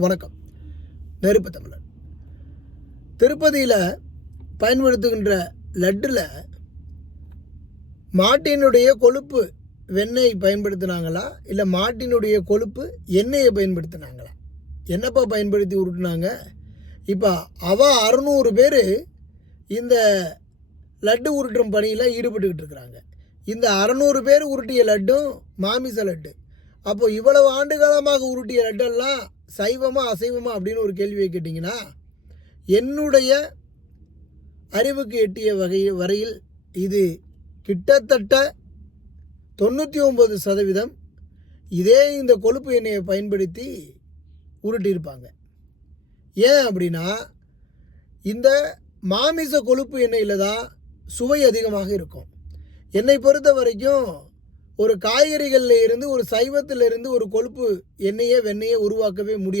வணக்கம். நெருப்பு தமிழர். திருப்பதியில் பயன்படுத்துகின்ற லட்டில் மாட்டினுடைய கொழுப்பு வெண்ணெய் பயன்படுத்தினாங்களா இல்லை மாட்டினுடைய கொழுப்பு எண்ணெயை பயன்படுத்தினாங்களா? என்னப்பா பயன்படுத்தி உருட்டினாங்க? இப்போ 600 பேர் இந்த லட்டு உருட்டும் பணியில் ஈடுபட்டுக்கிட்டு இருக்கிறாங்க. இந்த 600 பேர் உருட்டிய லட்டும் மாமிச லட்டு. அப்போ இவ்வளவு ஆண்டு காலமாக உருட்டிய லட்டெல்லாம் சைவமா அசைவமா அப்படின்னு ஒரு கேள்வியை கேட்டிங்கன்னா, என்னுடைய அறிவுக்கு எட்டிய வரையில் இது கிட்டத்தட்ட 99% இதே இந்த கொழுப்பு எண்ணெயை பயன்படுத்தி உருட்டியிருப்பாங்க. ஏன் அப்படின்னா, இந்த மாமிச கொழுப்பு எண்ணெயில் தான் சுவை அதிகமாக இருக்கும். என்னை பொறுத்த வரைக்கும் ஒரு காய்கறிகளில் இருந்து ஒரு சைவத்திலிருந்து ஒரு கொழுப்பு எண்ணெயை வெண்ணெயை உருவாக்கவே முடியாது.